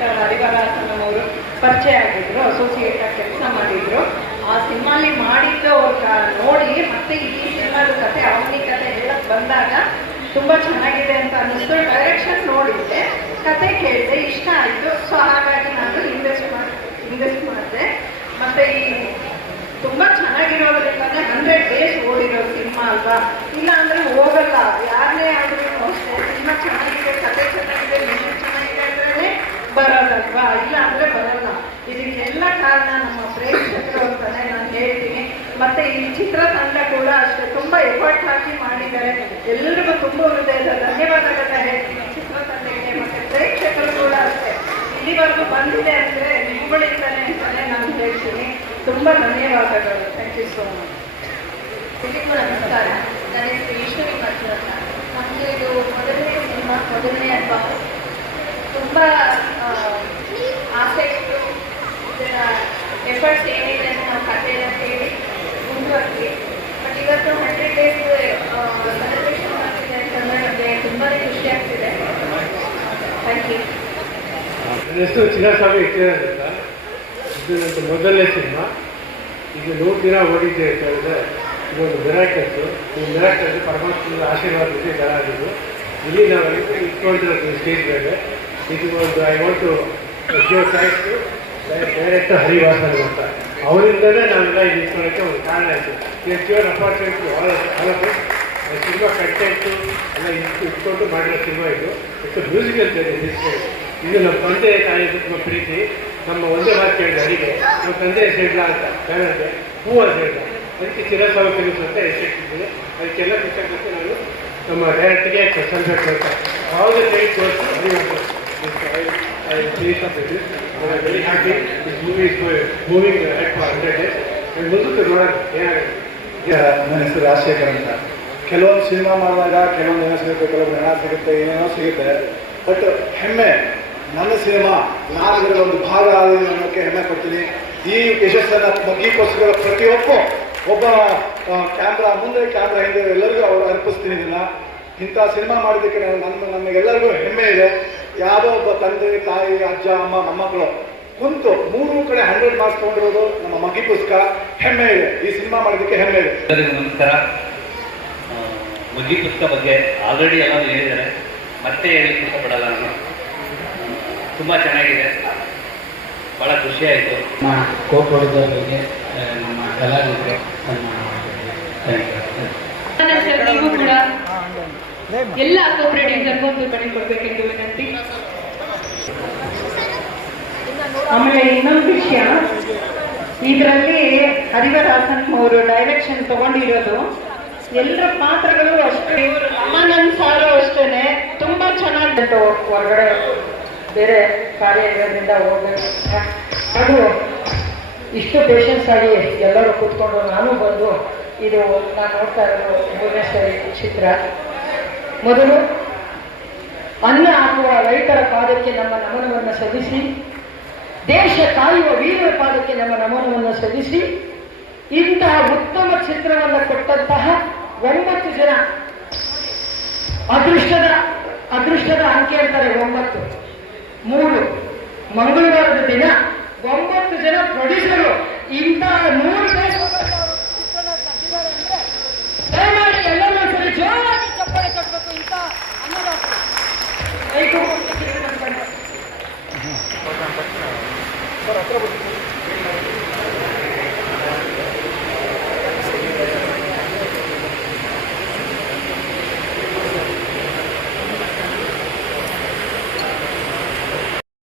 Director ಹರಿವರಾಸನ್ ಅವರು ಪರಿಚಯ ಆಗಿದ್ರು, ಅಸೋಸಿಯೇಟ್ ಆಗಿ ಕೆಲಸ ಮಾಡಿದ್ರು. ಆ ಸಿನಿಮಾಲಿ ಮಾಡಿದ್ದು ನೋಡಿ ಮತ್ತೆ ಈ ಸಿನಿಮಾದ ಕತೆ ಅವನಿ ಕತೆ ಹೇಳಕ್ ಬಂದಾಗ ತುಂಬಾ ಚೆನ್ನಾಗಿದೆ ಅಂತ ಅನ್ನಿಸ್ತು. ಡೈರೆಕ್ಷನ್ ನೋಡಿದ್ದೆ, ಕತೆ ಕೇಳಿದೆ, ಇಷ್ಟ ಆಯಿತು. ಸೊ ಹಾಗಾಗಿ ನಾನು ಇನ್ವೆಸ್ಟ್ ಮಾಡಿದೆ. ಮತ್ತೆ ಈ ತುಂಬಾ ಚೆನ್ನಾಗಿರೋದ್ರಿಂದಾನೆ 100 days ಓಡಿರೋ ಸಿನಿಮಾ ಅಲ್ವಾ, ಇಲ್ಲ ಅಂದ್ರೆ ಹೋಗಲ್ಲ. ಯಾರನ್ನೇ ಆದ್ರೂ ಅಷ್ಟೇ, ಸಿನಿಮಾ ಚೆನ್ನಾಗಿದೆ, ಕತೆ ಚೆನ್ನಾಗಿದೆ, ಮ್ಯೂಸಿಕ್ ಚೆನ್ನಾಗಿದೆ ಅಂದ್ರೆ ಬರೋದಲ್ವಾ, ಇಲ್ಲ ಅಂದ್ರೆ ಬರಲ್ಲ. ಇದಕ್ಕೆಲ್ಲ ಕಾರಣ ನಮ್ಮ ಪ್ರೇಕ್ಷಕರು ಅಂತಾನೆ ನಾನು ಹೇಳ್ತೀನಿ. ಮತ್ತೆ ಈ ಚಿತ್ರತಂಡ ಕೂಡ ಅಷ್ಟೇ ತುಂಬಾ ಎಫರ್ಟ್ ಹಾಕಿ ಮಾಡಿದ್ದಾರೆ. ಎಲ್ಲರಿಗೂ ತುಂಬ ಹೃದಯದ ಧನ್ಯವಾದಗಳನ್ನ ಹೇಳ್ತೀನಿ ಚಿತ್ರತಂಡಕ್ಕೆ. ಮತ್ತೆ ಪ್ರೇಕ್ಷಕರು ಕೂಡ ಅಷ್ಟೇ ಇಲ್ಲಿವರೆಗೂ ಬಂದಿದೆ ಅಂದ್ರೆ ನಿಮ್ಮಗಳಿಂದಾನೆ ಅಂತಾನೆ ನಾನು ಹೇಳ್ತೀನಿ. ತುಂಬಾ ಧನ್ಯವಾದಗಳು. Thank you so much. ಎಲ್ಲರಿಗೂ ನಮಸ್ಕಾರ. ನನ್ನ ಹೆಸರು ಈಶ್ವರಿ ಮತ್ತು ಅಂತ. ನಮಗೆ ಇದು ಮೊದಲನೇ ಸಿನಿಮಾ, ಮೊದಲನೇ ಅಲ್ವಾ. ತುಂಬ ಆಸೆ ಇತ್ತು. ಇದರ ಎಫರ್ಟ್ಸ್ ಏನಿದೆ ಅಂತ ನಾವು ಕಥೆಯನ್ನು ಕೇಳಿ ಮುಂದುವರೆದ್ವಿ. ಬಟ್ ಇವತ್ತು 100 days ಸೆಲೆಬ್ರೇಷನ್ ಮಾಡ್ತಿದೆ ಅಂತಂದರೆ ನಮಗೆ ತುಂಬಾ ಖುಷಿ ಆಗ್ತಿದೆ. Thank you. ನನ್ನ ಹೆಸರು ಚಿನ್ನಸ್ವಾಮಿ ಇಟ್ಟಿರೋದು ಅಂತ. ಇದು ನನ್ನ ಮೊದಲನೇ ಸಿನಿಮಾ. ಈಗ 100 ದಿನ ಓಡಿದ್ದೆ ಅಂತ ಹೇಳಿದ್ರೆ ಇದೊಂದು ಮಿರಾಕಲ್ಸು. ಈ ಮಿರಾಕಲ್ ಪರಮಾತ್ಮನ ಆಶೀರ್ವಾದಕ್ಕೆ ದರ ಆಗಿದ್ದು. ಇಲ್ಲಿ ನಾವು ಇಟ್ಕೊಂಡಿರೋದು ಸ್ಟೇಜ್ ಮೇಲೆ. ಇದು ಒಂದು I want to give thanks to director Harivasan ಅಂತ. ಅವರಿಂದಲೇ ನಾವೆಲ್ಲ ಇಲ್ಲಿ ಇಟ್ಕೊಳ್ಳೋಕ್ಕೆ ಒಂದು ಕಾರಣ ಆಯಿತು. Given opportunity all cinema content ಎಲ್ಲ ಇಟ್ಕೊಂಡು ಮಾಡಿರೋ ಸಿನಿಮಾ ಇದು. It's musical journey. ಇದು ನಮ್ಮ ತಂದೆ ತಾಯಿ ತುಂಬ ಪ್ರೀತಿ. ನಮ್ಮ ಒಂದೇ ಮಾತು ಕೇಳಿದೆ ಅಡಿಗೆ, ನಮ್ಮ ತಂದೆ ಹೆಸರಿಲ್ಲ ಅಂತ ಬೇರೆ ಹೂವು ಹೇಳಿಲ್ಲ. ಅದಕ್ಕೆ ಚಿರಸ್ವಾಮಿ ಫಿಲಿಮ್ಸ್ ಅಂತ ಹೆಸರಿಟ್ಟಿದ್ದೀನಿ. ಅದಕ್ಕೆಲ್ಲ ಕೃತಜ್ಞತೆ ನಾನು ನಮ್ಮ ಡೈರೆಕ್ಟ್ಗೆ ಸಲ್ಬೇಕು ಅಂತ ಆವಾಗ ಹೇಳಿ ತೋರಿಸಿ very happy. This movie is moving head for 100 days. ಮುಂದಕ್ಕೆ ನೋಡೋಣ ಏನಾಗುತ್ತೆ. ನನ್ನ ಹೆಸರು ರಾಜಶೇಖರ್ ಅಂತ. ಕೆಲವೊಂದು ಸಿನಿಮಾ ಮಾಡುವಾಗ ಕೆಲವೊಂದು ಏನೋ ಸಿಗುತ್ತೆ, ಕೆಲವೊಂದು ಹಣ ಸಿಗುತ್ತೆ, ಏನೇನೋ ಸಿಗುತ್ತೆ. ಬಟ್ ಹೆಮ್ಮೆ, ನನ್ನ ಸಿನಿಮಾ ನಾನು ಇದರ ಒಂದು ಭಾಗ ಆಗಿದೆ ಅನ್ನೋಕ್ಕೆ ಹೆಮ್ಮೆ ಪಡ್ತೀನಿ. ಈ ಯಶಸ್ಸನ್ನು ಮಗ್ಗಿಗೋಸ್ಕರ ಒಬ್ಬ ಕ್ಯಾಮ್ರಾ ಮುಂದೆ ಕ್ಯಾಮ್ರಾ ಹಿಂದೆ ಎಲ್ಲರಿಗೂ ಅವ್ರು ಅರ್ಪಿಸ್ತೀನಿ. ಇದನ್ನು ಇಂಥ ಸಿನಿಮಾ ಮಾಡೋದಕ್ಕೆ ನಮಗೆಲ್ಲರಿಗೂ ಹೆಮ್ಮೆ ಇದೆ. ಯಾವುದೋ ಒಬ್ಬ ತಂದೆ ತಾಯಿ ಅಜ್ಜ ಅಮ್ಮ ಮೊಮ್ಮಕ್ಕಳು ಕುಂತು 3 ಕಡೆ 100 ಮಾರ್ಕ್ಸ್ ತೊಗೊಂಡಿರೋದು ನಮ್ಮ ಮಗ್ಗಿಗೋಸ್ಕರ ಹೆಮ್ಮೆ ಇದೆ. ಈ ಸಿನಿಮಾ ಮಾಡೋದಕ್ಕೆ ಹೆಮ್ಮೆ ಇದೆ. ನಮಸ್ಕಾರ. ಮಗ್ಗಿ ಪುಸ್ತಕ ಬಗ್ಗೆ ಆಲ್ರೆಡಿ ಎಲ್ಲರೂ ಹೇಳಿದ್ದಾರೆ, ಮತ್ತೆ ಹೇಳಲಿಕ್ಕೆ ಇಷ್ಟಪಡಲ್ಲ ನಾನು. ತುಂಬ ಚೆನ್ನಾಗಿದೆ, ಭಾಳ ಖುಷಿಯಾಯಿತು. ನಮ್ಮ ಕೋ-ಪ್ರೊಡ್ಯೂಸರ್ ಬಗ್ಗೆ, ನಮ್ಮ ಕಲಾವಿದರಿಗೆ ನೀವು ಕೂಡ ಎಲ್ಲ ಕೋ-ಪ್ರೊಡ್ಯೂಸರ್ಗೂ ಒಂದು ಕಡೆ ಕೊಡಬೇಕೆಂದು ವಿನಂತಿ. ಆಮೇಲೆ ಇನ್ನೊಂದು ವಿಷಯ, ಇದರಲ್ಲಿ ಹರಿವರಾಸನ್ ಅವರು ಡೈರೆಕ್ಷನ್ ತಗೊಂಡಿರೋದು ಎಲ್ಲರ ಪಾತ್ರಗಳು ಅಷ್ಟೇ. ಇವರು ರಾಮಾನಂದ್ ಸಾರು ಅಷ್ಟೇನೆ ತುಂಬಾ ಚೆನ್ನಾಗಿ ಹೊರಗಡೆ ಬೇರೆ ಕಾರ್ಯ ಇರೋದ್ರಿಂದ ಹೋಗ್ಬೇಕು. ಅದು ಇಷ್ಟು ಪೇಷನ್ಸ್ ಆಗಿ ಎಲ್ಲರೂ ಕೂತ್ಕೊಂಡು ನಾನು ಬಂದು ಇದು ನಾನು ನೋಡ್ತಾ ಇರೋದು ಭುವನೇಶ್ವರಿ ಚಿತ್ರ. ಮೊದಲು ಅನ್ನ ಹಾಕುವ ರೈತರ ಪಾದಕ್ಕೆ ನಮ್ಮ ನಮನವನ್ನು ಸಲ್ಲಿಸಿ, ದೇಶ ಕಾಯುವ ವೀರರ ಪಾದಕ್ಕೆ ನಮ್ಮ ನಮನವನ್ನು ಸಲ್ಲಿಸಿ, ಇಂತಹ ಉತ್ತಮ ಚಿತ್ರವನ್ನು ಕೊಟ್ಟಂತಹ 9 ಜನ ಅದೃಷ್ಟದ ಅಂಕೆ ಅಂತಾರೆ 9. 3 ಮಂಗಳವಾರದ ದಿನ 9 ಜನ ಪ್ರೊಡ್ಯೂಸರು ಇಂತಹ 100 ದಯಮಾಡಿ ಎಲ್ಲರೂ ಸರಿ ಜೋರಾಗಿ ಚಪ್ಪಾಳೆ ಕಟ್ಟಬೇಕು. ಇಂಥ ಅನ್ನದಾತ